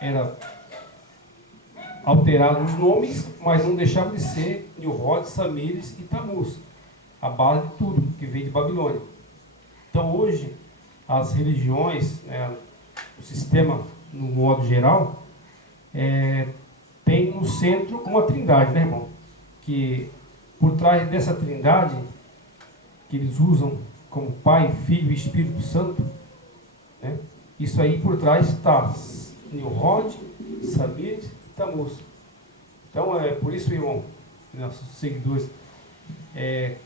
era alterado os nomes, mas não deixava de ser Nimrod, Samires e Tamuz, a base de tudo que veio de Babilônia. Então hoje as religiões, o sistema no modo geral, tem no centro uma trindade, né, irmão? Que por trás dessa trindade, que eles usam como Pai, Filho e Espírito Santo, né? Isso aí por trás está Nimrod, Samir e Tamuz. Então por isso, irmão, nossos seguidores, é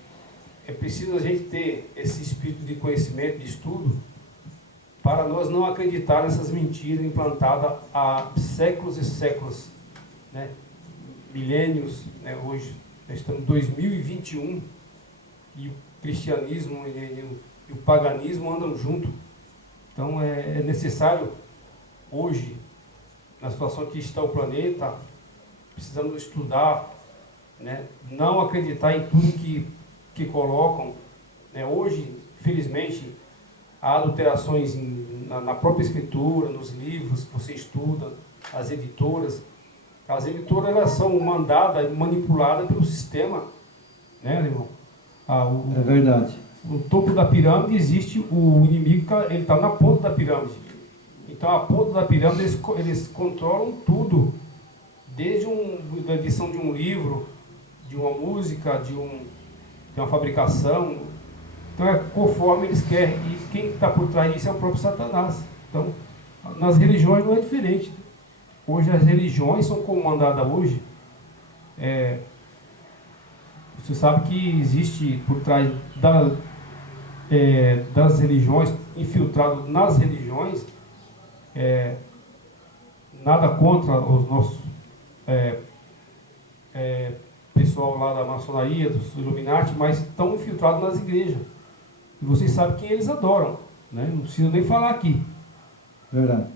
preciso a gente ter esse espírito de conhecimento, de estudo, para nós não acreditar nessas mentiras implantadas há séculos e séculos, né? Milênios, né? Hoje nós estamos em 2021 e o cristianismo e o paganismo andam junto. Então é necessário hoje, na situação que está o planeta, precisamos estudar, né? Não acreditar em tudo que colocam, né? Hoje, felizmente, há adulterações na própria escritura, nos livros que você estuda, as editoras. As editoras, elas são mandadas e manipuladas pelo sistema, né, irmão? É verdade. No topo da pirâmide existe o inimigo, ele está na ponta da pirâmide. Então, a ponta da pirâmide, eles controlam tudo, desde da edição de um livro, de uma música, de uma fabricação. Então é conforme eles querem, e quem está por trás disso é o próprio Satanás. Então, nas religiões não é diferente. Hoje as religiões são comandadas hoje. Você sabe que existe por trás das religiões, infiltrado nas religiões, nada contra os nossos pessoal lá da maçonaria, dos Illuminati, mas estão infiltrados nas igrejas. E vocês sabem quem eles adoram, né? Não preciso nem falar aqui. Verdade.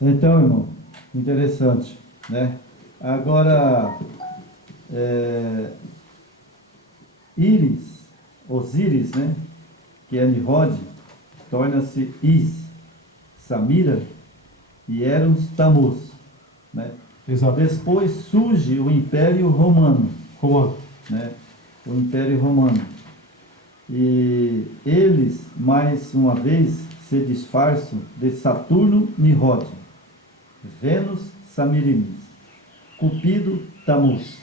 Então, irmão, interessante, né? Agora, Osíris, né? Que é Nimrod, torna-se Is, Samira e Eros Tamuz, né? Exato. Depois surge o Império Romano, né? O Império Romano. E eles, mais uma vez, se disfarçam de Saturno Nimrod, Vênus Samirinis, Cupido Tamuz,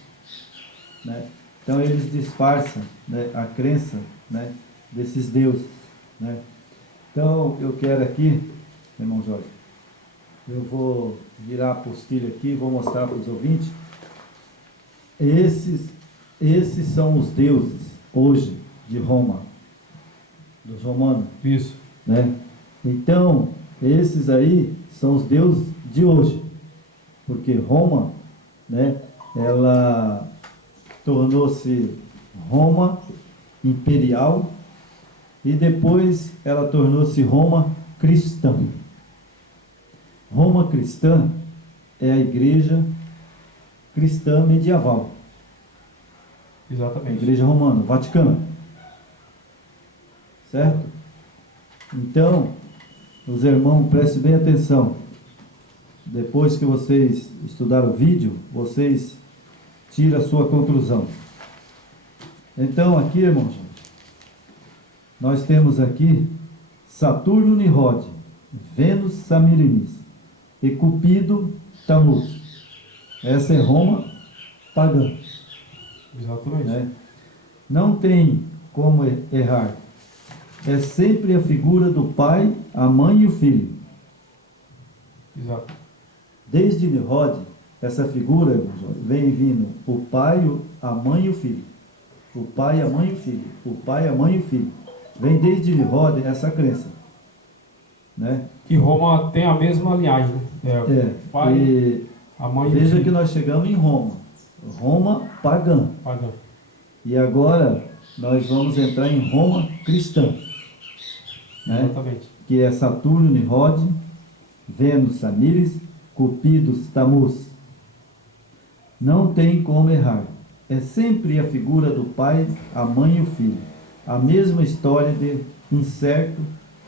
né? Então eles disfarçam, né, a crença, né, desses deuses, né? Então eu quero aqui, irmão Jorge, eu vou virar a apostila aqui, vou mostrar para os ouvintes. Esses são os deuses hoje de Roma, dos romanos. Isso. Né? Então, esses aí são os deuses de hoje, porque Roma, né, ela tornou-se Roma imperial e depois ela tornou-se Roma cristã. Roma cristã é a igreja cristã medieval. Exatamente. A igreja romana, Vaticano. Certo? Então, os irmãos, prestem bem atenção. Depois que vocês estudaram o vídeo, vocês tiram a sua conclusão. Então, aqui, irmãos, nós temos aqui Saturno Nimrod, Vênus Samirinis e Cupido Tamuz. Essa é Roma pagã. Exatamente. Né? Não tem como errar. É sempre a figura do pai, a mãe e o filho. Exato. Desde Nimrod, essa figura vem vindo o pai, a mãe e o filho. O pai, a mãe e o filho. O pai, a mãe e o filho. Vem desde Nimrod essa crença. Né? Que Roma tem a mesma linhagem, né? O pai, e a mãe e o veja filho. que nós chegamos em Roma. Roma pagã. Pagã. E agora nós vamos entrar em Roma cristã. Né? Exatamente. Que é Saturno Nimrod, Vênus Samires, Cupido Tamuz. Não tem como errar. É sempre a figura do pai, a mãe e o filho. A mesma história de incerto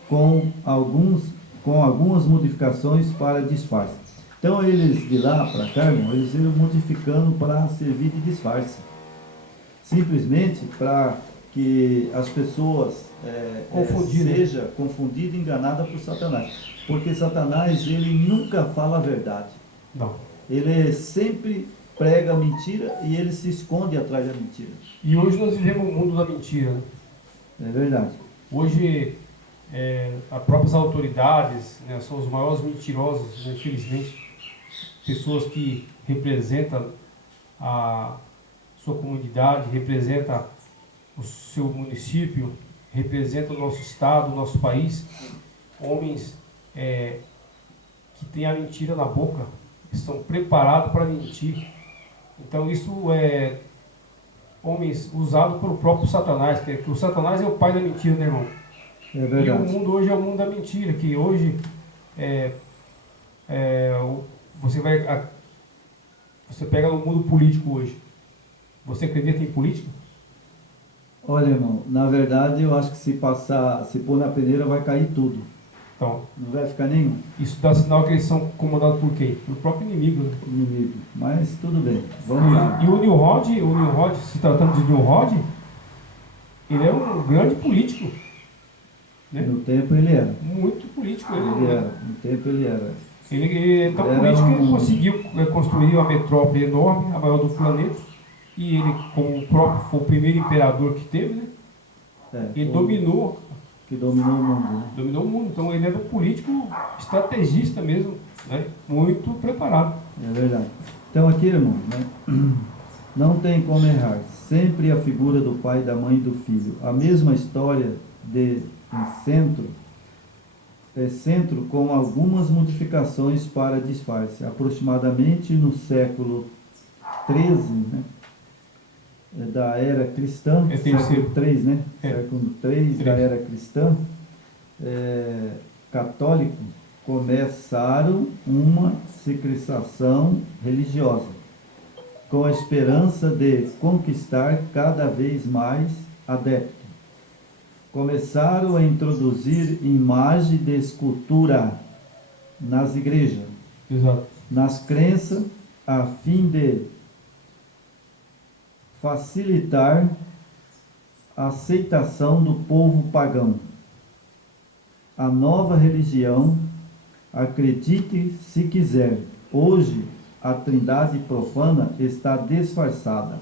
com algumas modificações para disfarce. Então eles de lá para cá, irmão, eles iam modificando para servir de disfarce. Simplesmente para que as pessoas seja confundida e enganada por Satanás. Porque Satanás, ele nunca fala a verdade. Não. Ele sempre prega a mentira e ele se esconde atrás da mentira. E hoje nós vivemos um mundo da mentira, né? É verdade. Hoje, as próprias autoridades, né, são os maiores mentirosos, né, infelizmente. Pessoas que representam a sua comunidade, representam o seu município, representam o nosso estado, o nosso país. Homens que têm a mentira na boca, estão preparados para mentir. Então isso é homens usados pelo próprio Satanás, porque o Satanás é o pai da mentira, né, irmão? É verdade. E o mundo hoje é o mundo da mentira, que hoje você pega no mundo político hoje. Você acredita em política? Olha, irmão, na verdade eu acho que se pôr na peneira vai cair tudo. Então, não vai ficar nenhum. Isso dá sinal que eles são comandados por quem? Pelo próprio inimigo, né? Inimigo. Mas tudo bem, vamos lá. E o Nimrod, se tratando de Nimrod, ele é um grande político. Né? No tempo ele era. Muito político. Ele era. No tempo ele era. Ele é tão político que ele conseguiu construir uma metrópole enorme, a maior do planeta. E ele, como o próprio, foi o primeiro imperador que teve, né? Ele dominou. Que dominou o mundo, né? Dominou o mundo. Então ele era um político estrategista mesmo, né? Muito preparado. É verdade. Então aqui, irmão, né? Não tem como errar. Sempre a figura do pai, da mãe e do filho. A mesma história em centro com algumas modificações para disfarce. Aproximadamente no século XIII, né? Da era cristã, século III, né? Século III da era cristã, católico, começaram uma secreção religiosa, com a esperança de conquistar cada vez mais adeptos. Começaram a introduzir imagem de escultura nas igrejas, Exato. nas crenças, a fim de facilitar a aceitação do povo pagão. A nova religião, acredite se quiser, hoje a trindade profana está disfarçada.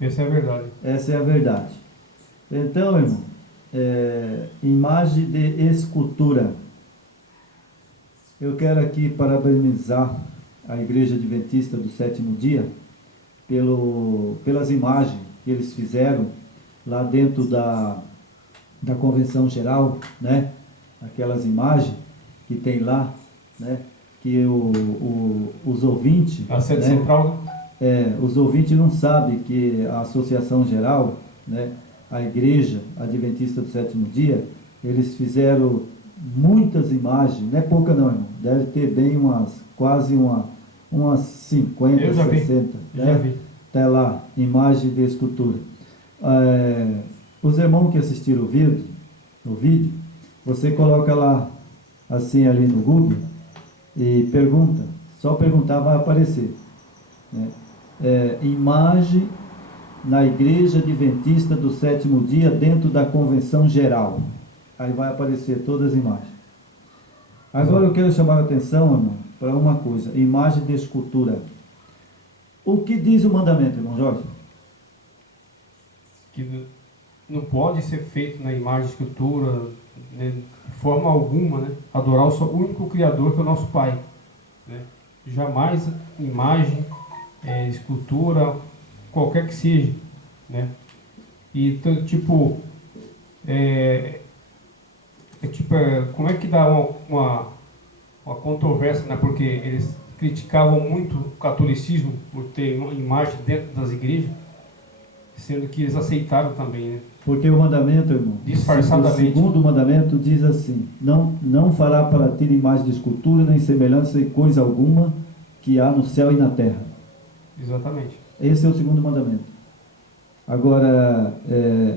Essa é a verdade. Essa é a verdade. Então, irmão, imagem de escultura. Eu quero aqui parabenizar a Igreja Adventista do Sétimo Dia pelas imagens que eles fizeram lá dentro da Convenção Geral, né? Aquelas imagens que tem lá, né? Que os ouvintes... A sede central, né? Os ouvintes não sabem que a Associação Geral, né? A Igreja Adventista do Sétimo Dia, eles fizeram muitas imagens, não é pouca não, irmão. Deve ter bem quase umas 50, eu já 60. Vi. Já vi. Até lá, imagem de escultura. Os irmãos que assistiram o vídeo, você coloca lá, assim, ali no Google, e pergunta, só perguntar vai aparecer. Né? Imagem na Igreja Adventista do Sétimo Dia, dentro da Convenção Geral. Aí vai aparecer todas as imagens. Agora eu quero chamar a atenção, irmão, para uma coisa, imagem de escultura. O que diz o mandamento, irmão Jorge? Que não pode ser feito na imagem de escultura, né, de forma alguma, né? Adorar o único Criador, que é o nosso Pai. Né? Jamais imagem, escultura, qualquer que seja. Né? E então, como é que dá uma controvérsia, né? Porque eles criticavam muito o catolicismo por ter uma imagem dentro das igrejas, sendo que eles aceitaram também, né? Porque o mandamento, irmão, disfarçadamente, o segundo mandamento diz assim: não fará para ti imagem de escultura, nem semelhança em coisa alguma que há no céu e na terra. Exatamente. Esse é o segundo mandamento. Agora,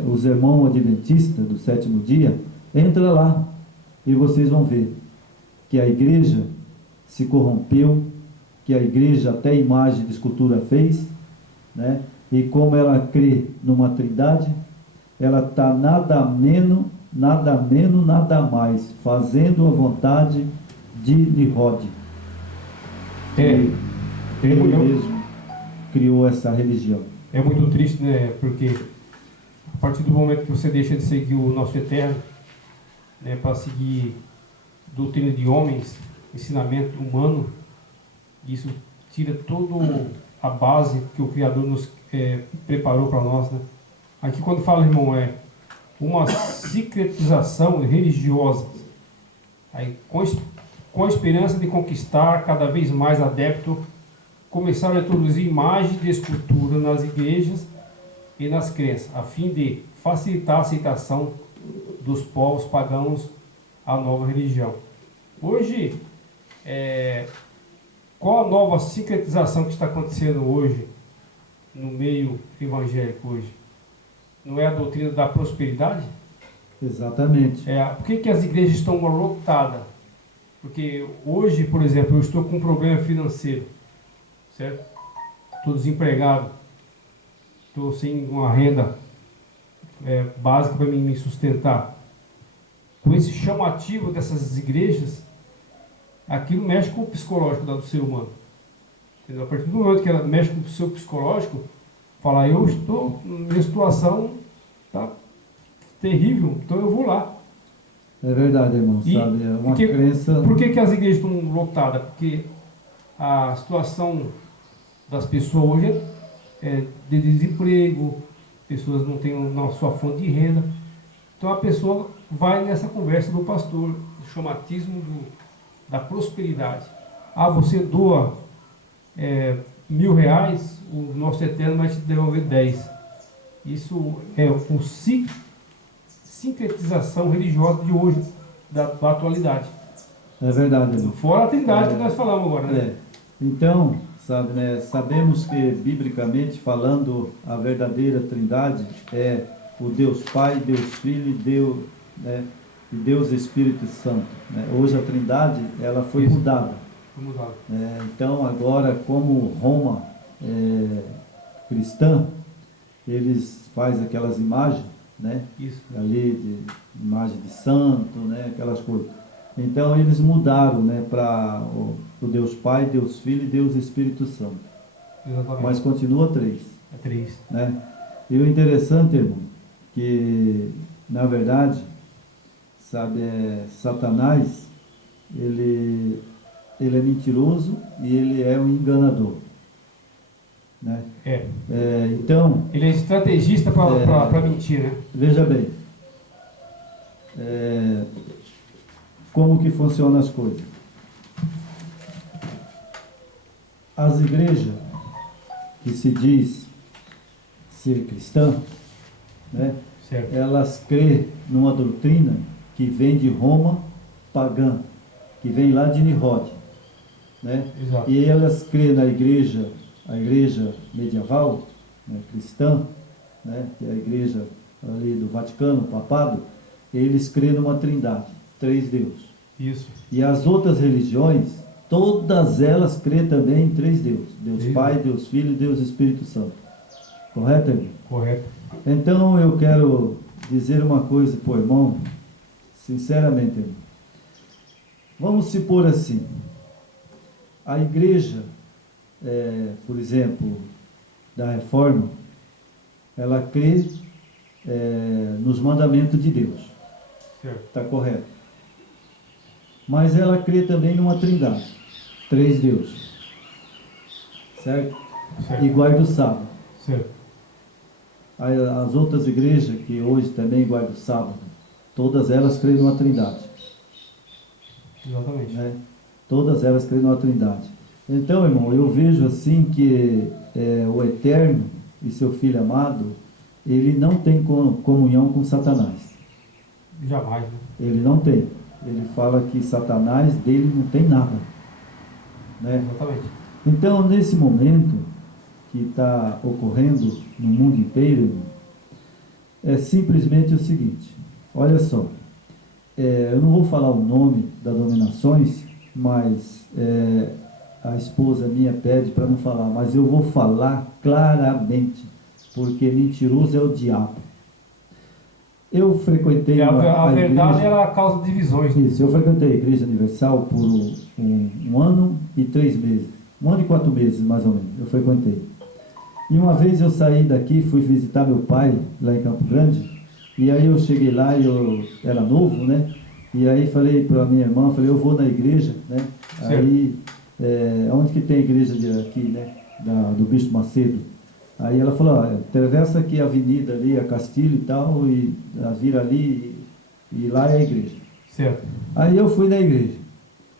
os irmãos adventistas do sétimo dia, entra lá e vocês vão ver que a igreja se corrompeu, que a igreja até imagem de escultura fez, né? E como ela crê numa trindade, ela está nada menos, nada mais, fazendo a vontade de Nimrod. Ele mesmo criou essa religião. É muito triste, né? Porque a partir do momento que você deixa de seguir o nosso Eterno, né, para seguir doutrina de homens, ensinamento humano, isso tira toda a base que o Criador nos preparou para nós, né? Aqui quando fala, irmão, é uma secretização religiosa, aí, com a esperança de conquistar cada vez mais adeptos, começaram a introduzir imagens de escultura nas igrejas e nas crenças, a fim de facilitar a aceitação dos povos pagãos à nova religião. Hoje, qual a nova secretização que está acontecendo hoje no meio evangélico hoje? Não é a doutrina da prosperidade? Exatamente. Por que as igrejas estão lotadas? Porque hoje, por exemplo, eu estou com um problema financeiro, certo? Estou desempregado, estou sem uma renda básica para me sustentar. Com esse chamativo dessas igrejas, aquilo mexe com o psicológico do ser humano. Entendeu? A partir do momento que ela mexe com o seu psicológico, falar, eu estou, minha situação está terrível, então eu vou lá. É verdade, irmão, sabe? É uma crença... Por que as igrejas estão lotadas? Porque a situação das pessoas hoje é de desemprego, pessoas não têm a sua fonte de renda. Então a pessoa vai nessa conversa do pastor, do chamatismo da prosperidade. Você doa R$1.000, o nosso Eterno vai te devolver 10. Isso é uma sincretização religiosa de hoje, da atualidade. É verdade, irmão. Fora a trindade que nós falamos agora, né? Então, sabe, né, sabemos que, biblicamente falando, a verdadeira trindade é o Deus Pai, Deus Filho e Deus Espírito Santo. Né? Hoje a trindade ela foi mudada. Então agora, como Roma cristã, eles fazem aquelas imagens, né? Ali de imagem de santo, né? Aquelas coisas. Então eles mudaram, né, para o Deus Pai, Deus Filho e Deus Espírito Santo. Exatamente. Mas continua 3. É 3. Né? E o interessante, irmão, que na verdade, sabe, Satanás, ele é mentiroso e ele é um enganador. Né? Então... Ele é estrategista para mentir, né? Veja bem, como que funcionam as coisas. As igrejas que se diz ser cristã, né? Certo. Elas crêem numa doutrina que vem de Roma pagã, que vem lá de Nimrod, né? Exato. E elas crêem na igreja, a igreja medieval, né, cristã, né, que é a igreja ali do Vaticano, o papado, eles crêem numa trindade, 3 deuses. Isso. E as outras religiões, todas elas crêem também em 3 deuses. Deus Pai, Deus Filho e Deus Espírito Santo. Correto, irmão? Correto. Então eu quero dizer uma coisa para o irmão, sinceramente, irmão. Vamos supor assim, a igreja, por exemplo, da Reforma, ela crê nos mandamentos de Deus. Está correto. Mas ela crê também numa trindade, 3 deuses. Certo? E guarda o sábado. Certo. As outras igrejas que hoje também guardam o sábado, todas elas creem numa trindade. Exatamente. Né? Todas elas creem numa trindade. Então, irmão, eu vejo assim que o Eterno e seu Filho amado, ele não tem comunhão com Satanás. Jamais, né? Ele não tem. Ele fala que Satanás dele não tem nada. Né? Exatamente. Então, nesse momento que está ocorrendo no mundo inteiro, é simplesmente o seguinte. Olha só. Eu não vou falar o nome das denominações, mas a esposa minha pede para não falar, mas eu vou falar claramente, porque mentiroso é o diabo. Eu frequentei a verdade igreja, ela causa divisões. isso, eu frequentei a Igreja Universal por um ano e 3 meses, 1 ano e 4 meses mais ou menos, eu frequentei. E uma vez eu saí daqui, fui visitar meu pai lá em Campo Grande, e aí eu cheguei lá e eu era novo, né? E aí falei para minha irmã, falei, eu vou na igreja, né? Certo. Aí, onde que tem a igreja aqui, né? Do Bispo Macedo. Aí ela falou, atravessa aqui a avenida ali, a Castilho e tal, e vira ali, e lá é a igreja. Certo. Aí eu fui na igreja.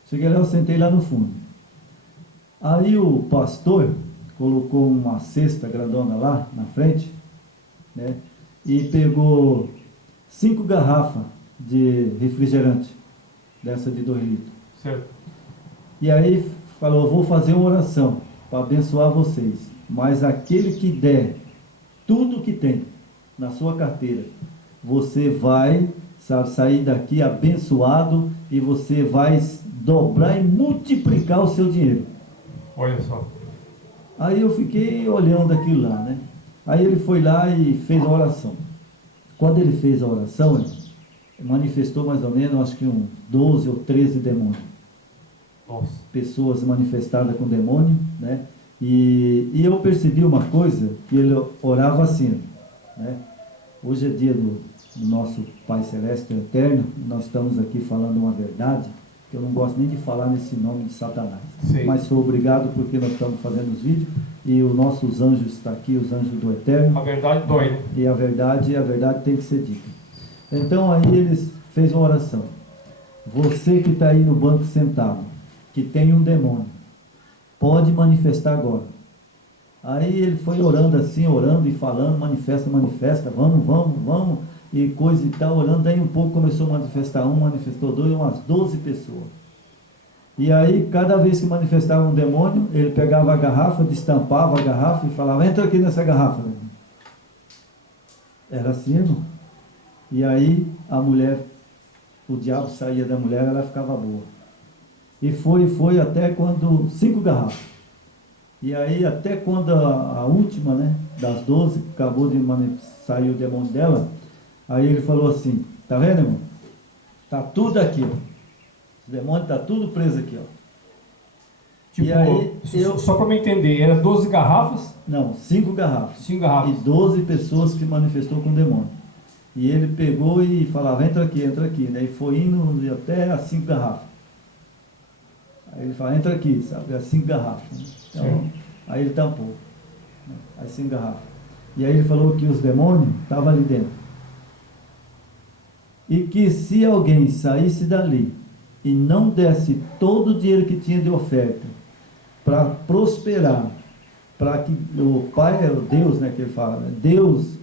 Cheguei lá, eu sentei lá no fundo. Aí o pastor colocou uma cesta grandona lá na frente, né? E pegou 5 garrafas de refrigerante, dessa de 2 litros. Certo. E aí falou, vou fazer uma oração para abençoar vocês, mas aquele que der tudo que tem na sua carteira, você vai sair daqui abençoado e você vai dobrar e multiplicar o seu dinheiro. Olha só. Aí eu fiquei olhando aquilo lá, né? Aí ele foi lá e fez a oração. Quando ele fez a oração, ele manifestou mais ou menos, acho que uns 12 ou 13 demônios. Nossa. Pessoas manifestadas com demônio, né? E eu percebi uma coisa, que ele orava assim, né? Hoje é dia do nosso Pai Celeste Eterno, nós estamos aqui falando uma verdade, que eu não gosto nem de falar nesse nome de Satanás. Sim. Mas sou obrigado porque nós estamos fazendo os vídeos, e os nossos anjos estão aqui, os anjos do Eterno. A verdade dói, né? E a verdade tem que ser dita. Então aí eles fez uma oração. Você que está aí no banco sentado, que tem um demônio, pode manifestar agora. Aí ele foi orando assim, orando e falando, manifesta, vamos, e coisa e tal, orando. Daí um pouco começou a manifestar um, manifestou dois, umas 12 pessoas. E aí, cada vez que manifestava um demônio, ele pegava a garrafa, destampava a garrafa e falava, entra aqui nessa garrafa. Era assim, irmão. E aí, a mulher, o diabo saía da mulher, ela ficava boa. E foi até quando, 5 garrafas. E aí, até quando a última, né, das 12, acabou de sair o demônio dela, aí ele falou assim, tá vendo, irmão? Tá tudo aqui, ó. O demônio tá tudo preso aqui, ó. Tipo, e aí, só para me entender, era 12 garrafas? Não, 5 garrafas. 5 garrafas. E 12 pessoas que manifestou com o demônio. E ele pegou e falava, entra aqui, né? E foi indo até as 5 garrafas. Aí ele fala, entra aqui, sabe? As 5 garrafas. Né? Então, aí ele tampou, né? As 5 garrafas. E aí ele falou que os demônios estavam ali dentro. E que se alguém saísse dali e não desse todo o dinheiro que tinha de oferta para prosperar, para que o Pai, o Deus, né, que ele fala, né, Deus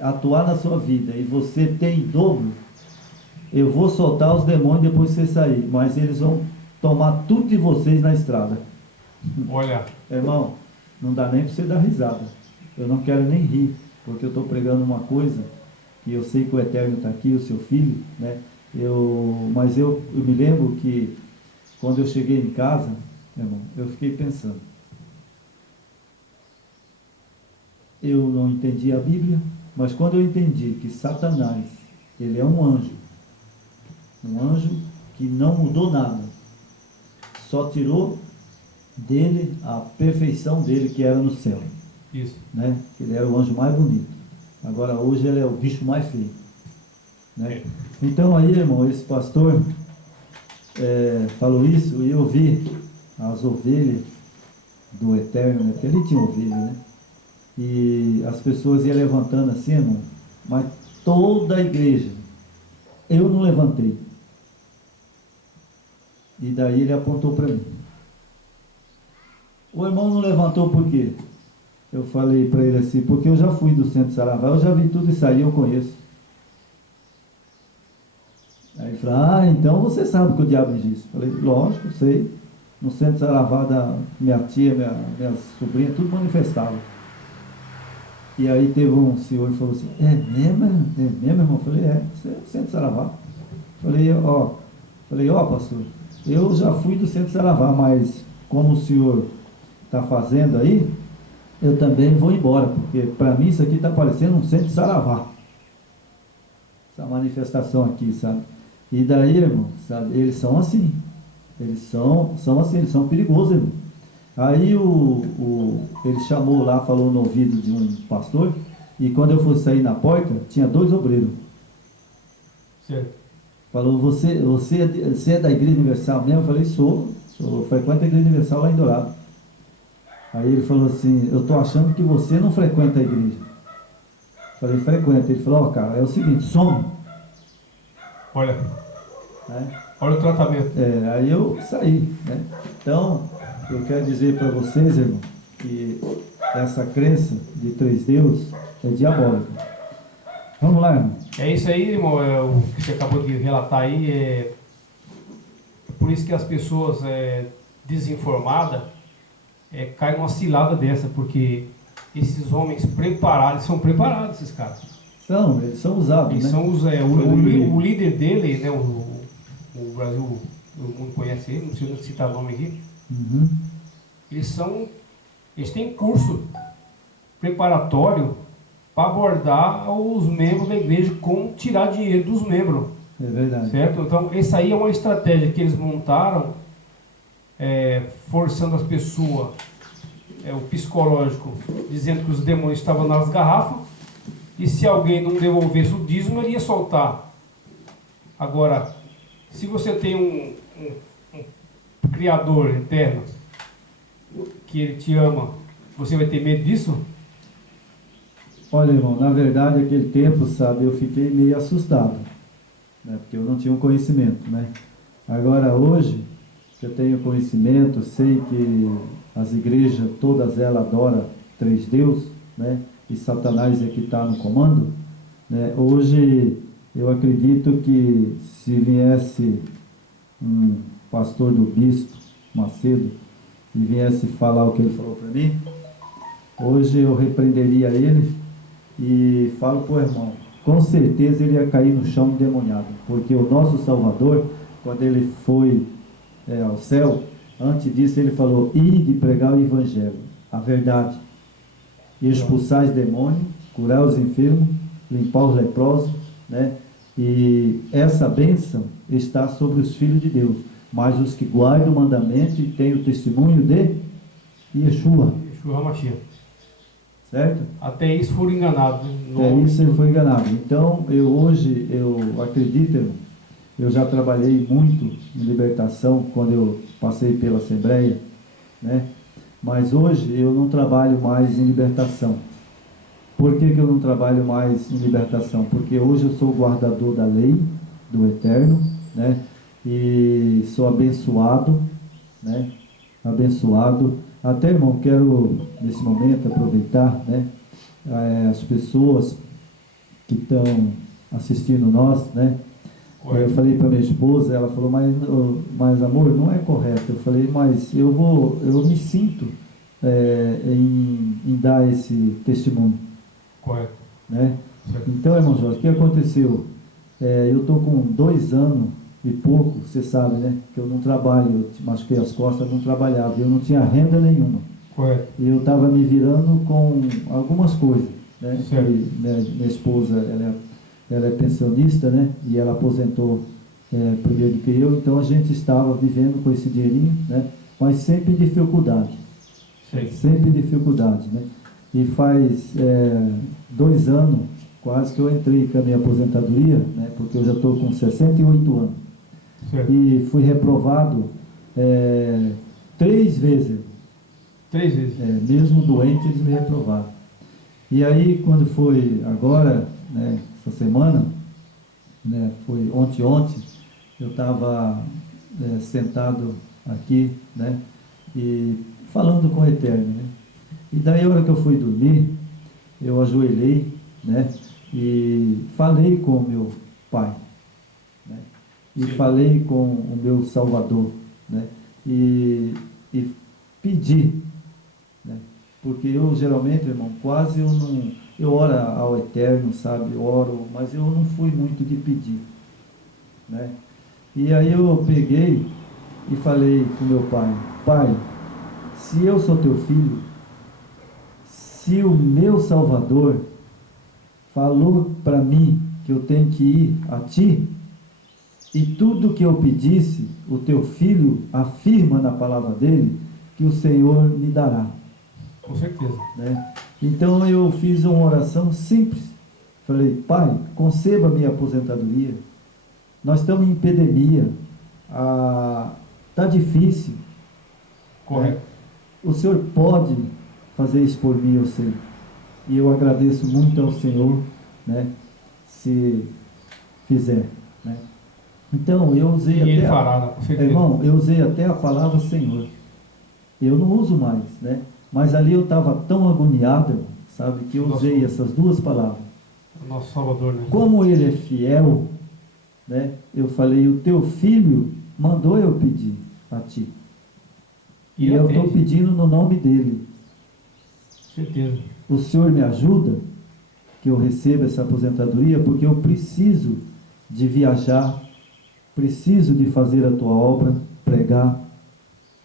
atuar na sua vida e você ter em dobro, eu vou soltar os demônios depois que você sair, mas eles vão tomar tudo de vocês na estrada. Olha. Irmão, não dá nem para você dar risada. Eu não quero nem rir, porque eu estou pregando uma coisa que eu sei que o Eterno está aqui, o seu filho, né? Mas eu me lembro que quando eu cheguei em casa, irmão, eu fiquei pensando. Eu não entendi a Bíblia, mas quando eu entendi que Satanás, ele é um anjo que não mudou nada, só tirou dele a perfeição dele que era no céu. Isso. Né? Ele era o anjo mais bonito. Agora hoje ele é o bicho mais feio. Né? Então aí, irmão, esse pastor falou isso e eu vi as ovelhas do Eterno, né? Porque ali tinha ovelha, né? E as pessoas iam levantando assim, irmão, mas toda a igreja, eu não levantei. E daí ele apontou para mim. O irmão não levantou por quê? Eu falei para ele assim, porque eu já fui do Centro Saravá, eu já vi tudo isso aí, eu conheço. Aí ele falou, então você sabe que o diabo diz. Eu falei, lógico, sei. No Centro Saravá da minha tia, minha sobrinha, tudo manifestava. E aí teve um senhor que falou assim, é mesmo, irmão? Eu falei, você é o Centro Saravá. Falei, ó, pastor, eu já fui do Centro Saravá, mas como o senhor está fazendo aí, eu também vou embora, porque para mim isso aqui está parecendo um Centro Saravá. Essa manifestação aqui, sabe? E daí, irmão, sabe, eles são assim. Eles são assim, eles são perigosos, irmão. Aí ele chamou lá, falou no ouvido de um pastor, e quando eu fosse sair na porta, tinha 2 obreiros. Certo. Falou, você é da Igreja Universal mesmo? Eu falei, sou, frequento a Igreja Universal lá em Dourado. Aí ele falou assim, eu estou achando que você não frequenta a igreja. Eu falei, frequenta. Ele falou, ó, cara, é o seguinte, some. Olha, Né? olha o tratamento. Aí eu saí, né? Então, eu quero dizer para vocês, irmão, que essa crença de 3 deuses é diabólica. Vamos lá, irmão. É isso aí, irmão, o que você acabou de relatar aí. É por isso que as pessoas desinformadas caem numa cilada dessa, porque esses homens preparados, são preparados, esses caras. Eles são usados, Eles né? são o líder dele, né, o Brasil, o mundo conhece ele, não sei citar o nome aqui. Uhum. Eles têm curso preparatório para abordar os membros da igreja, como tirar dinheiro dos membros. É verdade. Certo? Então, essa aí é uma estratégia que eles montaram, forçando as pessoas, o psicológico, dizendo que os demônios estavam nas garrafas, e se alguém não devolvesse o dízimo, ele ia soltar. Agora, se você tem um Criador eterno, que ele te ama, você vai ter medo disso? Olha, irmão, na verdade, aquele tempo, sabe, eu fiquei meio assustado, né, porque eu não tinha um conhecimento, né? Agora, hoje, que eu tenho conhecimento, sei que as igrejas, todas elas adoram 3 deuses, né? E Satanás é que está no comando, né? Hoje, eu acredito que se viesse um pastor do Bispo Macedo e viesse falar o que ele falou para mim, hoje eu repreenderia ele e falo para o irmão, com certeza ele ia cair no chão endemoniado, porque o nosso Salvador, quando ele foi ao céu, antes disso ele falou, ide pregar o Evangelho, a verdade, e expulsar os demônios, curar os enfermos, limpar os leprosos, né? E essa bênção está sobre os filhos de Deus, mas os que guardam o mandamento e têm o testemunho de Yeshua. Yeshua HaMashiach. Certo? Até isso foram enganados. Isso ele foi enganado. Então, hoje, eu acredito, irmão, eu já trabalhei muito em libertação, quando eu passei pela Assembleia, né? Mas hoje eu não trabalho mais em libertação. Por que eu não trabalho mais em libertação? Porque hoje eu sou o guardador da lei, do Eterno, né? E sou abençoado, né? Abençoado. Até, irmão, quero nesse momento aproveitar, né? As pessoas que estão assistindo nós, né? Eu falei para minha esposa, ela falou, mas amor, não é correto. Eu falei, mas eu me sinto em dar esse testemunho. Correto. Né? Então, irmão Jorge, o que aconteceu? Eu estou com 2 anos e pouco, você sabe, né? Que eu não trabalho, eu machuquei as costas, não trabalhava, eu não tinha renda nenhuma. Correto. E eu estava me virando com algumas coisas, né? Certo. Minha esposa, ela é pensionista, né? E ela aposentou primeiro do que eu, então a gente estava vivendo com esse dinheirinho, né? Mas sempre em dificuldade. Sim. Sempre em dificuldade, né? E faz 2 anos, quase que eu entrei com a minha aposentadoria, né? Porque eu já estou com 68 anos. Certo. E fui reprovado 3 vezes. 3 vezes. Mesmo doente, eles me reprovaram. E aí, quando foi agora, né, essa semana, né, foi ontem, eu estava sentado aqui, né, e falando com o Eterno, né? E daí, a hora que eu fui dormir, eu ajoelhei, né, e falei com o meu Pai, né, e Sim. falei com o meu Salvador, né, e pedi, né, porque eu geralmente, irmão, quase eu oro ao Eterno, sabe, oro, mas eu não fui muito de pedir, né, e aí eu peguei e falei com meu pai: Pai, se eu sou teu filho, se o meu Salvador falou para mim que eu tenho que ir a ti, e tudo que eu pedisse, o teu filho afirma na palavra dele que o Senhor me dará. Com certeza. Né? Então eu fiz uma oração simples. Falei: Pai, conceba minha aposentadoria. Nós estamos em epidemia. Está difícil. Correto. O Senhor pode fazer isso por mim, eu sei. E eu agradeço muito ao Senhor, né, se fizer. Né? Então eu usei E ele até fará, com certeza. irmão, eu usei até a palavra Senhor. Eu não uso mais, né? Mas ali eu estava tão agoniado, sabe, que eu usei essas duas palavras. Nosso Salvador, né? Como ele é fiel, né? Eu falei: o teu filho mandou eu pedir a ti. E eu estou pedindo no nome dele. Certeza. O Senhor me ajuda que eu receba essa aposentadoria, porque eu preciso de viajar, preciso de fazer a tua obra, pregar.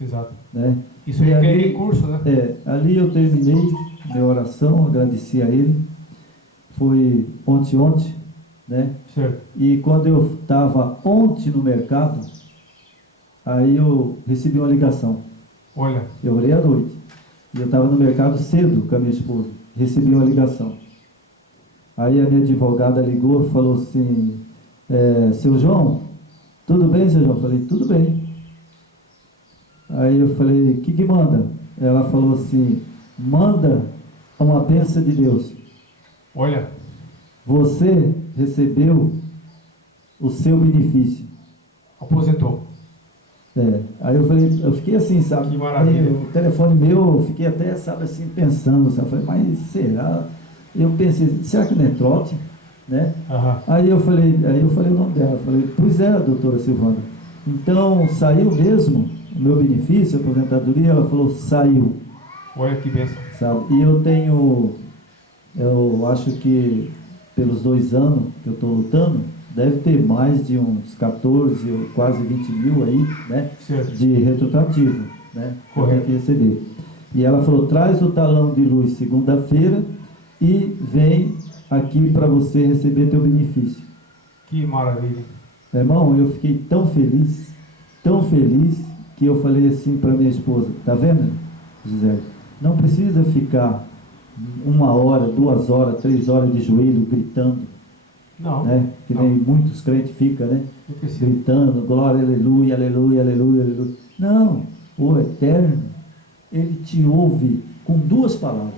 Exato. Né? Isso requer recurso, né? Ali eu terminei minha oração, agradeci a ele. Foi ontem, né? Certo. E quando eu estava ontem no mercado, aí eu recebi uma ligação. Olha. Eu orei à noite. E eu estava no mercado cedo com a minha esposa. Recebi uma ligação. Aí a minha advogada ligou e falou assim: seu João, tudo bem, seu João? Eu falei: tudo bem. Aí eu falei: o que manda? Ela falou assim: manda uma bênção de Deus. Olha. Você recebeu o seu benefício. Aposentou. Aí eu falei, eu fiquei assim, sabe? Que maravilha. Aí o telefone meu, eu fiquei até, sabe, assim, pensando, sabe? Eu falei: mas será? Eu pensei: será que não é trote? Né? Uhum. Aí eu falei o nome dela. Eu falei: pois é, doutora Silvana. Então, saiu mesmo o meu benefício, a aposentadoria? Ela falou: saiu. Olha que bênção. Sabe? E eu acho que pelos 2 anos que eu estou lutando, deve ter mais de uns 14 ou quase 20 mil aí, né? Certo. De retrotrativo, né? Correto. Que receber. E ela falou: traz o talão de luz segunda-feira e vem aqui para você receber teu benefício. Que maravilha. Irmão, eu fiquei tão feliz, que eu falei assim para minha esposa: tá vendo, Gisele? Não precisa ficar 1 hora, 2 horas, 3 horas de joelho gritando. Não. Né? Que nem muitos crentes ficam, né? Gritando: glória, aleluia, aleluia, aleluia, aleluia. Não, o Eterno, ele te ouve com 2 palavras.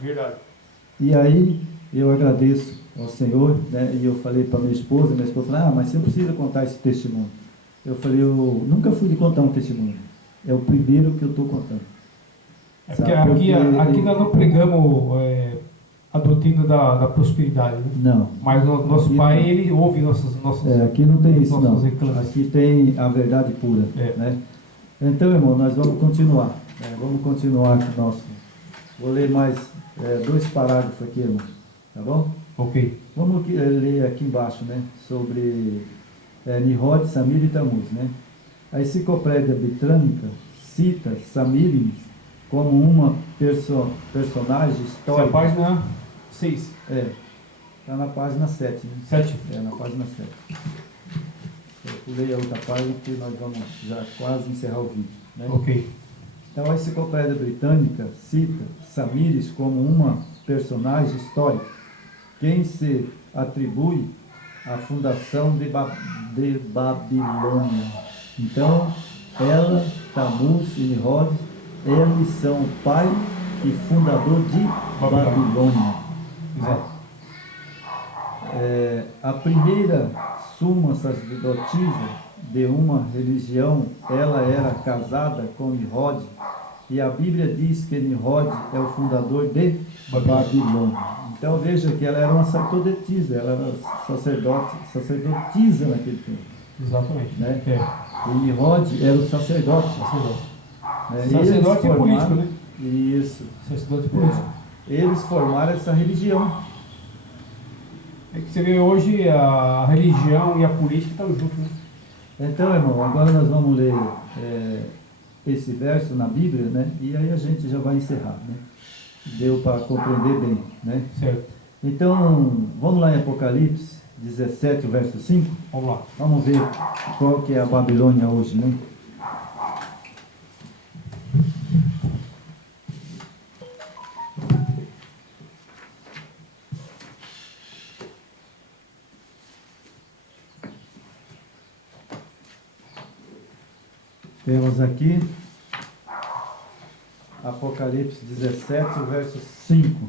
Verdade. E aí eu agradeço ao Senhor, né? E eu falei para minha esposa falou: mas você não precisa contar esse testemunho. Eu falei: eu nunca fui de contar um testemunho. É o primeiro que eu estou contando. Porque aqui nós não pregamos a doutrina da prosperidade, né? Não. Mas nosso Pai, ele ouve nossos aqui não tem isso, não. Reclames. Aqui tem a verdade pura. Né? Então, irmão, nós vamos continuar. Vamos continuar com o nosso. Vou ler mais 2 parágrafos aqui, irmão. Tá bom? Ok. Vamos ler aqui embaixo, né? Sobre Nimrod, Samir e Tamuz, né? A enciclopédia britânica cita Samir como uma personagem histórica. Essa página 6. Está na página 7, né? 7? Na página 7. Eu pulei a outra página porque nós vamos já quase encerrar o vídeo. Né? Ok. Então a enciclopédia britânica cita Samires como uma personagem histórica, quem se atribui à fundação de Babilônia. Então, ela, Tamuz e Nimrod, eles são o pai e fundador de Babilônia. Né? A primeira suma sacerdotisa de uma religião, ela era casada com Nimrod, e a Bíblia diz que Nimrod é o fundador de Babilônia. Então veja que ela era uma sacerdotisa, ela era sacerdotisa naquele tempo. Exatamente. Né? E Nimrod era o sacerdote. Sacerdote e político, né? Isso. Sacerdote e político. Eles formaram essa religião. É que você vê hoje a religião e a política estão juntos, né? Então, irmão, agora nós vamos ler esse verso na Bíblia, né? E aí a gente já vai encerrar, né? Deu para compreender bem, né? Certo. Então, vamos lá em Apocalipse 17, o verso 5. Vamos lá. Vamos ver qual que é a Babilônia hoje, né? Temos aqui Apocalipse 17, verso 5.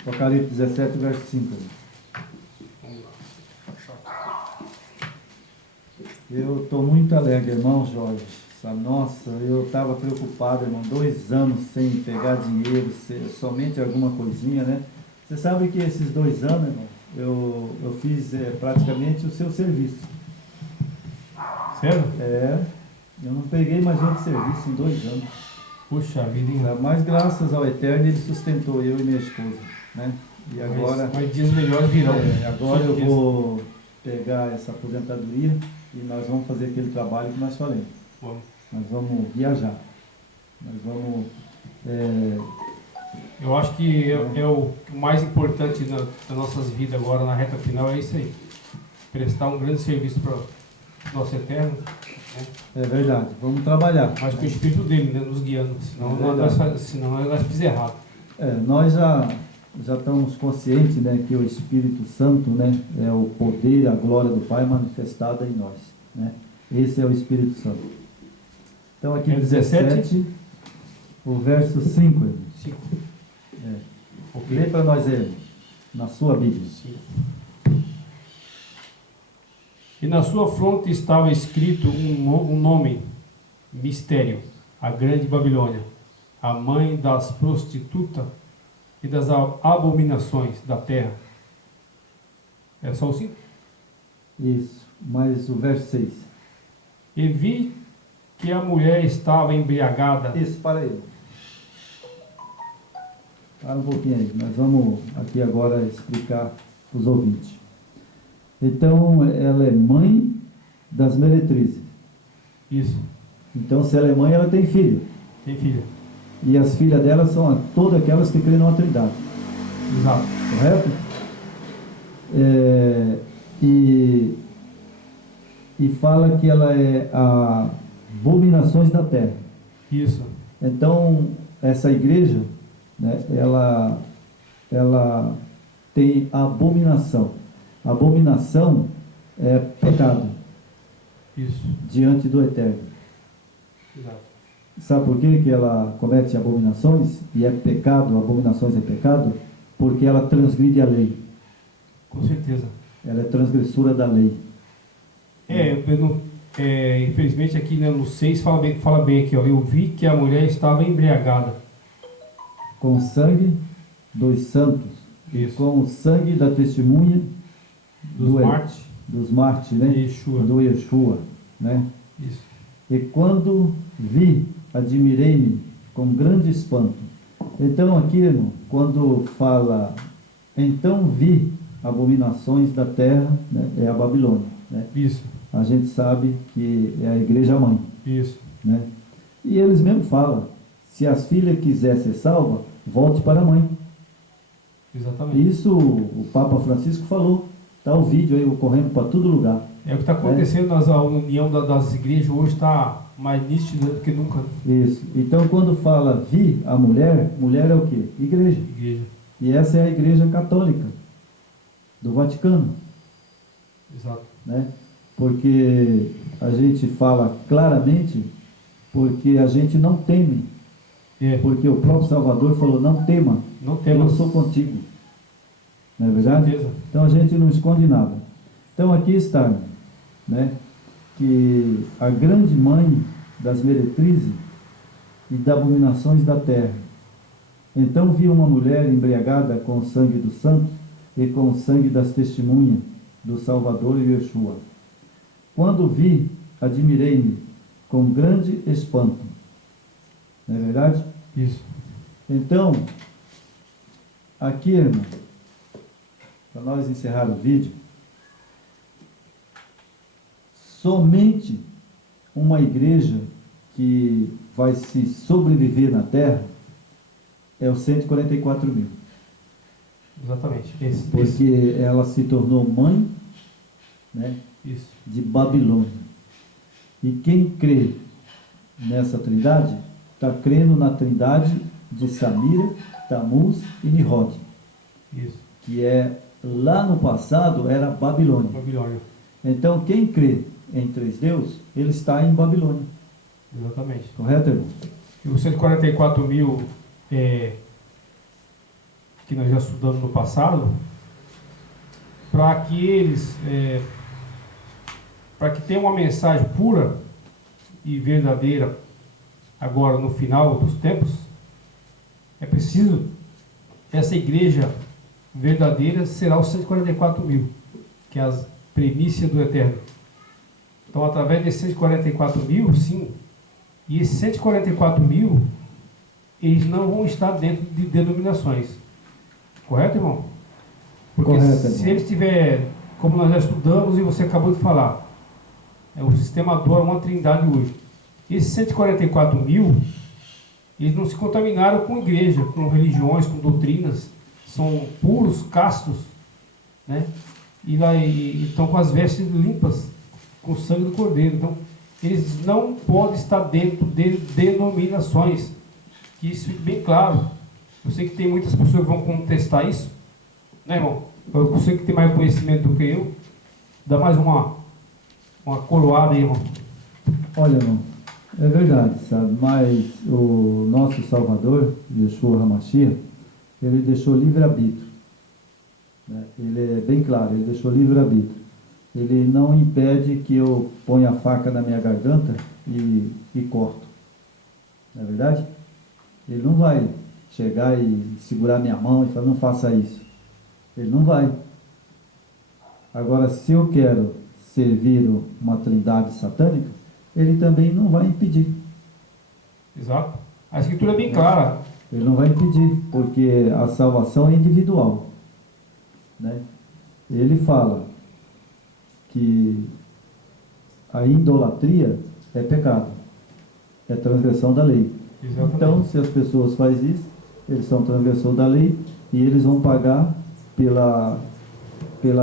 Apocalipse 17, verso 5. Vamos lá. Eu estou muito alegre, irmão Jorge. Nossa, eu estava preocupado, irmão. 2 anos sem pegar dinheiro, somente alguma coisinha, né? Você sabe que esses 2 anos, irmão, eu fiz praticamente o seu serviço. Sério? Eu não peguei mais outro serviço em 2 anos. Puxa vida, hein? Mas graças ao Eterno ele sustentou eu e minha esposa, né? E agora, Mas dias melhores virão. agora eu vou pegar essa aposentadoria e nós vamos fazer aquele trabalho que nós falamos. Vamos. Nós vamos viajar. Nós vamos... Eu acho que é o mais importante das nossas vidas agora, na reta final, é isso aí. Prestar um grande serviço para o nosso Eterno. Né? É verdade, vamos trabalhar. Mas com o Espírito dele, né, nos guiando, senão nós fizemos errado. Nós já estamos conscientes, né, que o Espírito Santo, né, é o poder, a glória do Pai manifestada em nós. Né? Esse é o Espírito Santo. Então aqui 17, o verso 5. 5. Lê para nós ele, na sua Bíblia. 5. E na sua fronte estava escrito um nome, mistério, a grande Babilônia, a mãe das prostitutas e das abominações da terra. É só o 5? Isso, mas o verso 6. E vi que a mulher estava embriagada. Isso, para aí. Para um pouquinho aí, nós vamos aqui agora explicar para os ouvintes. Então, ela é mãe das meretrizes. Isso. Então, se ela é mãe, ela tem filho. Tem filha. E as filhas dela são todas aquelas que creem na Trindade. Exato. Correto? E fala que ela é a abominações da terra. Isso. Então, essa igreja, né, ela tem abominação. Abominação é pecado. Isso. Diante do Eterno. Exato. Sabe por que ela comete abominações? E é pecado, abominações é pecado? Porque ela transgride a lei. Com certeza. Ela é transgressora da lei. Infelizmente aqui, né, no 6 fala bem aqui, ó. Eu vi que a mulher estava embriagada. Com o sangue dos santos. Isso. Com o sangue da testemunha dos mártires, né? Yeshua. Do Yeshua, né? Isso. E quando vi, admirei-me com grande espanto. Então aqui, irmão, quando fala, então vi abominações da terra, né? É a Babilônia, né? Isso. A gente sabe que é a igreja mãe. Isso. Né? E eles mesmo falam, se as filhas quiserem ser salvas, volte para a mãe. Exatamente. Isso o Papa Francisco falou. Está o vídeo aí ocorrendo para todo lugar. É o que está acontecendo na união das igrejas hoje, está mais nítido do que nunca. Isso. Então quando fala vi a mulher, mulher é o quê? Igreja. Igreja. E essa é a igreja católica do Vaticano. Exato. Né? Porque a gente fala claramente, porque a gente não teme. Porque o próprio Salvador falou, não tema, eu sou contigo. Não é verdade? Certeza. Então a gente não esconde nada. Então aqui está, né, que a grande mãe das meretrizes e das abominações da terra. Então vi uma mulher embriagada com o sangue dos santos e com o sangue das testemunhas do Salvador e Yeshua. Quando vi, admirei-me com grande espanto. Não é verdade? Isso. Então, aqui, irmão, para nós encerrar o vídeo, somente uma igreja que vai se sobreviver na terra é os 144 mil. Exatamente. Porque ela se tornou mãe, né, de Babilônia. E quem crê nessa trindade, está crendo na trindade de Samira, Tamuz e Nimrod. Isso. Que é, lá no passado, era Babilônia. Babilônia. Então, quem crê em três deuses, ele está em Babilônia. Exatamente. Correto, irmão? E os 144 mil que nós já estudamos no passado, para que eles, para que tenham uma mensagem pura e verdadeira agora no final dos tempos, é preciso, essa igreja verdadeira será os 144 mil, que é as primícias do Eterno. Então, através desses 144 mil, sim, e esses 144 mil, eles não vão estar dentro de denominações. Correto, irmão? Porque Correto, se irmão. eles estiver, como nós já estudamos e você acabou de falar, o sistema adora uma trindade hoje. Esses 144 mil, eles não se contaminaram com igreja, com religiões, com doutrinas, são puros, castos, né? E estão com as vestes limpas, com o sangue do Cordeiro. Então, eles não podem estar dentro de denominações. Que isso fique bem claro. Eu sei que tem muitas pessoas que vão contestar isso, né, irmão? Eu sei que tem mais conhecimento do que eu. Dá mais uma coroada aí, irmão. Olha, irmão, é verdade, sabe? Mas o nosso Salvador, Yeshua HaMashiach, ele deixou livre-arbítrio. Né? Ele é bem claro, ele deixou livre-arbítrio. Ele não impede que eu ponha a faca na minha garganta e corto. Não é verdade? Ele não vai chegar e segurar minha mão e falar, não faça isso. Ele não vai. Agora, se eu quero servir uma trindade satânica, ele também não vai impedir. Exato. A escritura é bem clara. Ele não vai impedir, porque a salvação é individual. Né? Ele fala que a idolatria é pecado, é transgressão da lei. Exatamente. Então, se as pessoas fazem isso, eles são transgressor da lei e eles vão pagar pela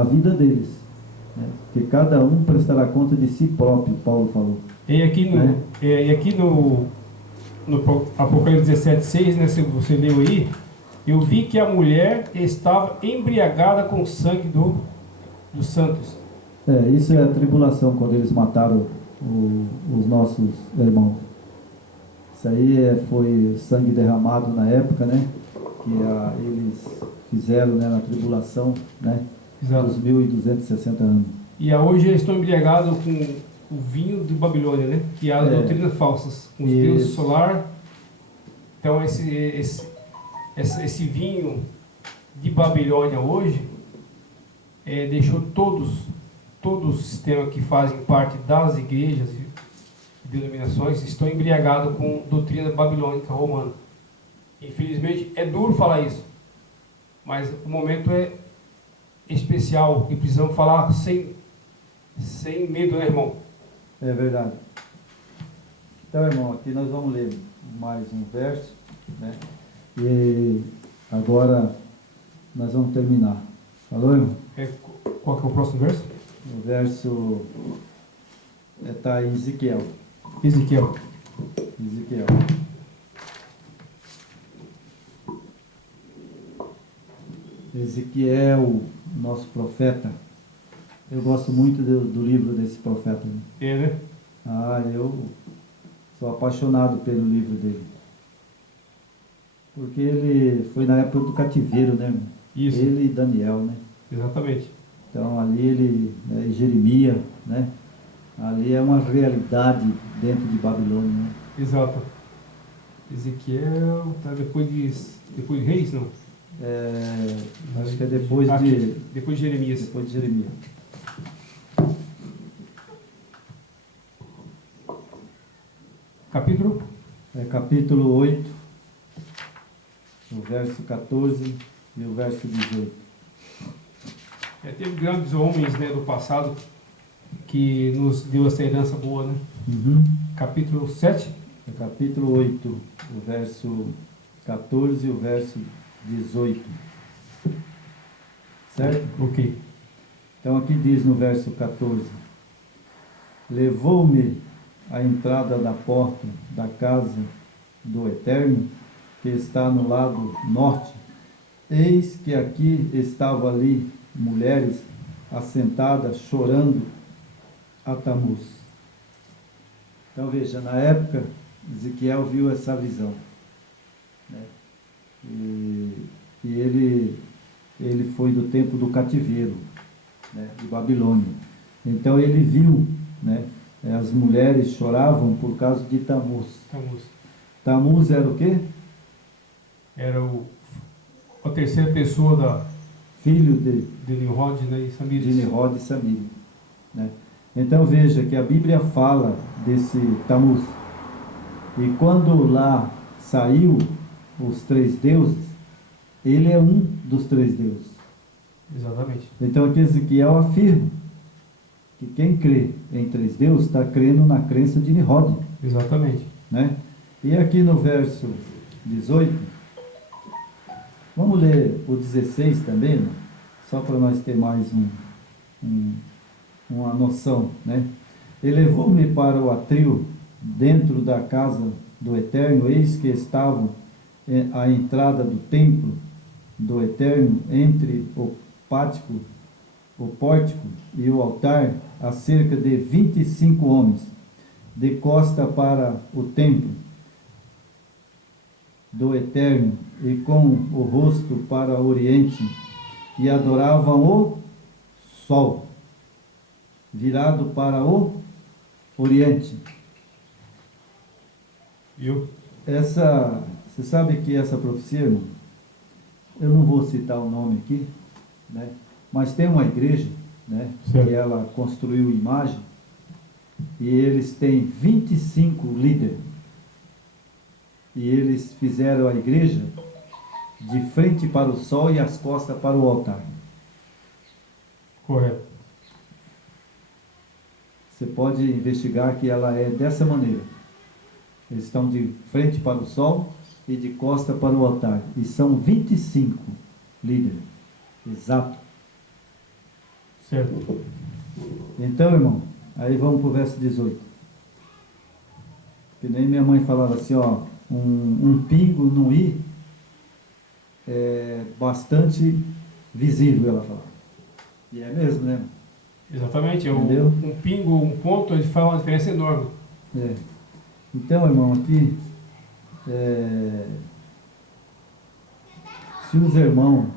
vida deles. Né? Porque cada um prestará conta de si próprio, Paulo falou. E aqui no Apocalipse 17:6, né, se você leu aí, eu vi que a mulher estava embriagada com o sangue dos santos. Isso é a tribulação, quando eles mataram os nossos irmãos. Isso aí foi sangue derramado na época, né? Que eles fizeram, né, na tribulação, né? Exato. Dos 1260 anos. E hoje eles estão embriagados com o vinho de Babilônia, né? Que é as doutrinas falsas, com os deuses solar. Então esse vinho de Babilônia hoje deixou todo o sistema que fazem parte das igrejas e denominações estão embriagados com doutrina babilônica romana. Infelizmente é duro falar isso, mas o momento é especial e precisamos falar sem medo, né, irmão? É verdade. Então, irmão, aqui nós vamos ler mais um verso, né? E agora nós vamos terminar. Falou, irmão? Qual que é o próximo verso? O verso está em Ezequiel. Ezequiel. Ezequiel, nosso profeta. Eu gosto muito do livro desse profeta. Né? Eu sou apaixonado pelo livro dele. Porque ele foi na época do cativeiro, né? Isso. Ele e Daniel, né? Exatamente. Então ali e Jeremias, né? Ali é uma realidade dentro de Babilônia, né? Exato. Ezequiel está depois de Reis, não? Acho que é depois de Jeremias. Depois de Jeremias. Capítulo? Capítulo 8, o verso 14 e o verso 18. Teve grandes homens, né, do passado que nos deu essa herança boa, né? Uhum. Capítulo 7. No capítulo 8, o verso 14 e o verso 18. Certo? Ok. Então aqui diz no verso 14: levou-me à entrada da porta da casa do Eterno, que está no lado norte. Eis que aqui estavam ali mulheres assentadas, chorando a Tamuz. Então veja, na época, Ezequiel viu essa visão, né? E ele foi do tempo do cativeiro, né, de Babilônia. Então ele viu, né, as mulheres choravam por causa de Tamuz. Tamuz era o quê? Era a terceira pessoa da Filho de Nimrod, né, e Samir. de Nimrod e Samir, né? Então veja que a Bíblia fala desse Tamuz. E quando lá saiu os três deuses, ele é um dos três deuses. Exatamente. Então aqui Ezequiel afirma que quem crê em três deuses está crendo na crença de Nimrod. Exatamente. Né? E aqui no verso 18, vamos ler o 16 também, né? Só para nós ter mais uma noção, né? Elevou-me para o atril dentro da casa do Eterno, eis que estavam à entrada do templo do Eterno, entre o pátio, o pórtico e o altar, a cerca de 25 homens, de costa para o templo do Eterno e com o rosto para o oriente, e adoravam o sol, virado para o oriente. Viu? Você sabe que essa profecia, irmão, eu não vou citar o nome aqui, né? Mas tem uma igreja, né, certo, que ela construiu imagem, e eles têm 25 líderes. E eles fizeram a igreja de frente para o sol e as costas para o altar. Correto. Você pode investigar que ela é dessa maneira. Eles estão de frente para o sol e de costa para o altar. E são 25 líderes. Exato. Certo. Então, irmão, aí vamos para o verso 18. Que nem minha mãe falava assim, ó, um pingo no i é bastante visível, ela falava. E é mesmo, né? Exatamente. Entendeu? Um pingo, um ponto, ele faz uma diferença enorme. É. Então, irmão, aqui, se os irmãos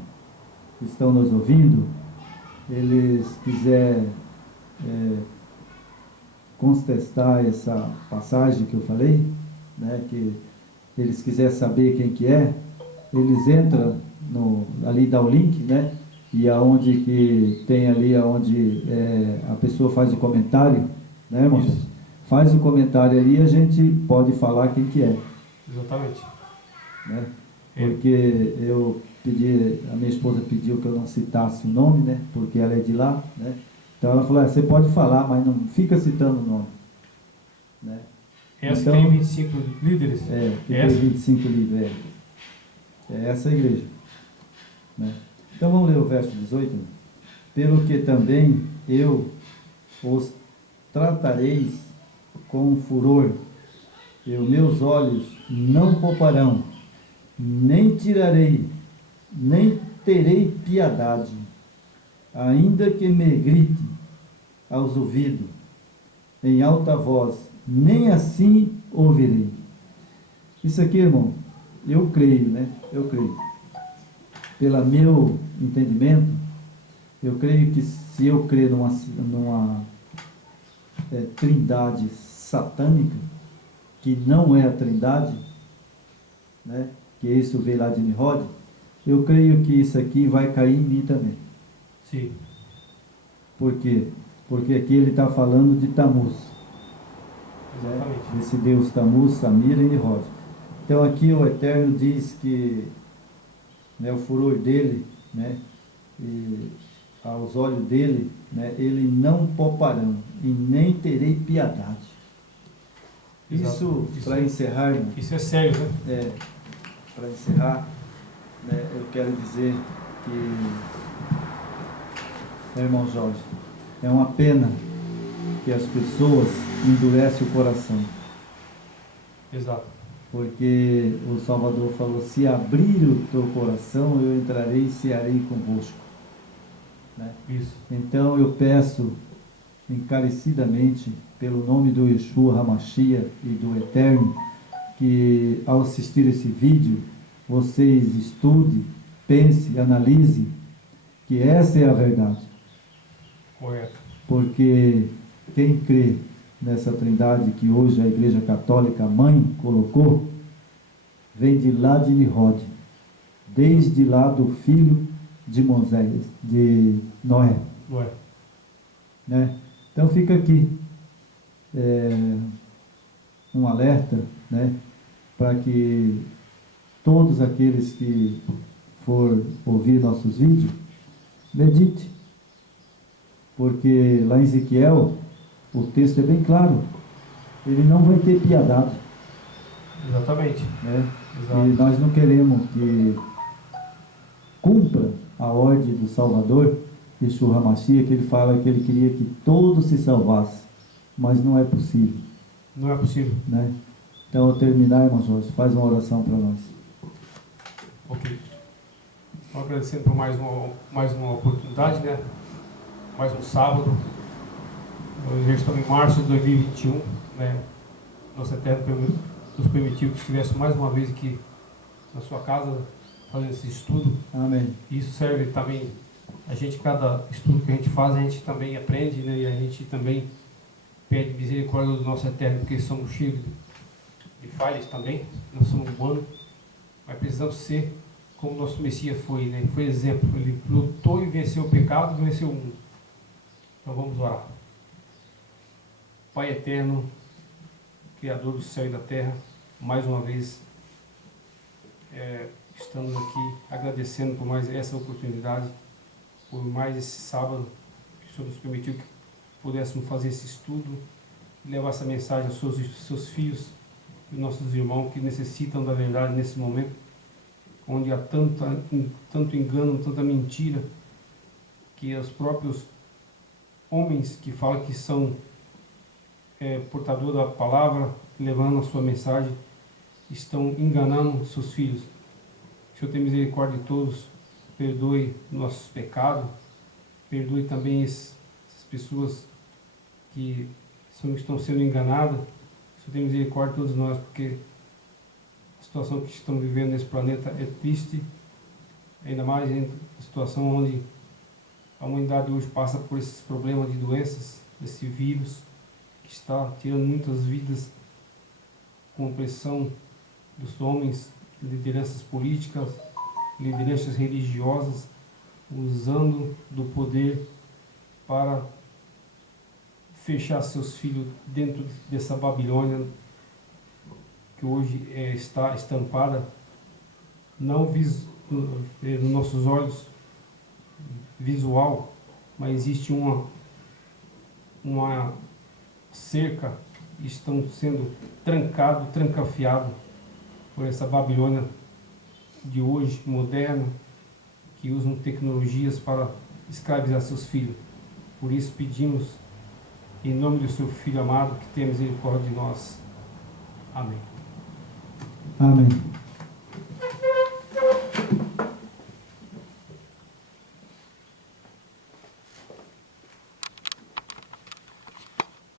que estão nos ouvindo, eles quiserem contestar essa passagem que eu falei, né, que eles quiserem saber quem que é, eles entram ali, dá o link, né, e aonde que tem ali, aonde a pessoa faz o comentário, né, irmão? Isso. Faz o comentário ali e a gente pode falar quem que é. Exatamente. Né? Porque a minha esposa pediu que eu não citasse o nome, né? Porque ela é de lá, né? Então ela falou, você pode falar, mas não fica citando o nome. Né? Essa então, tem 25 líderes? Que tem 25 líderes. É essa a igreja. Né? Então vamos ler o verso 18. Né? Pelo que também eu os tratareis com furor, e os meus olhos não pouparão, nem tirarei, nem terei piedade, ainda que me grite aos ouvidos, em alta voz, nem assim ouvirei. Isso aqui, irmão, eu creio, né? Eu creio. Pelo meu entendimento, eu creio que se eu crer numa trindade satânica, que não é a trindade, né? Que isso veio lá de Nimrod, eu creio que isso aqui vai cair em mim também. Sim. Por quê? Porque aqui ele está falando de Tamuz. Exatamente. Né? Esse Deus Tamuz, Samira e Nimrod. Então aqui o Eterno diz que, né, o furor dele, né, aos olhos dele, né, ele não pouparão e nem terei piedade. Isso para encerrar, irmão, isso é sério, né? Para encerrar, né, eu quero dizer que, irmão Jorge, é uma pena que as pessoas endurecem o coração. Exato. Porque o Salvador falou: se abrir o teu coração, eu entrarei e cearei convosco. Né? Isso. Então eu peço encarecidamente, pelo nome do Yeshua Hamashia e do Eterno, que ao assistir esse vídeo, vocês estudem, pensem, analisem, que essa é a verdade. Correto. Porque quem crê nessa trindade que hoje a Igreja Católica Mãe colocou, vem de lá de Nirod, desde lá do filho de Moisés, de Noé. Né? Então fica aqui um alerta, né, para que todos aqueles que for ouvir nossos vídeos, medite. Porque lá em Ezequiel, o texto é bem claro, ele não vai ter piedade. Exatamente. Né? Exato. E nós não queremos que cumpra a ordem do Salvador, Yeshua HaMashiach, que ele fala que ele queria que todos se salvassem, mas não é possível. Não é possível. Né? Então, ao terminar, irmão Jorge, faz uma oração para nós. Ok. Estou agradecendo por mais uma oportunidade, né? Mais um sábado. Já estamos em março de 2021, né? Nosso Eterno nos permitiu que estivesse mais uma vez aqui na sua casa fazendo esse estudo. Amém. Isso serve também, cada estudo que a gente faz, a gente também aprende, né? E a gente também pede misericórdia do nosso Eterno, porque somos cheios de falhas também, nós somos humanos, mas precisamos ser como nosso Messias foi, né? Foi exemplo, ele lutou e venceu o pecado e venceu o mundo. Então vamos orar. Pai eterno, Criador do céu e da terra, mais uma vez estamos aqui agradecendo por mais essa oportunidade, por mais esse sábado que o Senhor nos permitiu que pudéssemos fazer esse estudo e levar essa mensagem aos seus filhos e nossos irmãos que necessitam da verdade nesse momento, onde há tanto engano, tanta mentira, que os próprios homens que falam que são portadores da palavra, levando a sua mensagem, estão enganando seus filhos. Que o Senhor tenha misericórdia de todos, perdoe nossos pecados, perdoe também essas pessoas que estão sendo enganadas. Que o Senhor tenha misericórdia de todos nós, porque a situação que estamos vivendo nesse planeta é triste, ainda mais em a situação onde a humanidade hoje passa por esses problemas de doenças, desse vírus que está tirando muitas vidas com pressão dos homens, lideranças políticas, lideranças religiosas, usando do poder para fechar seus filhos dentro dessa Babilônia que hoje está estampada, não nos nossos olhos visual, mas existe uma cerca, estão sendo trancafiados por essa Babilônia de hoje, moderna, que usam tecnologias para escravizar seus filhos. Por isso pedimos, em nome do seu Filho amado, que tenha misericórdia de nós. Amém. Amém.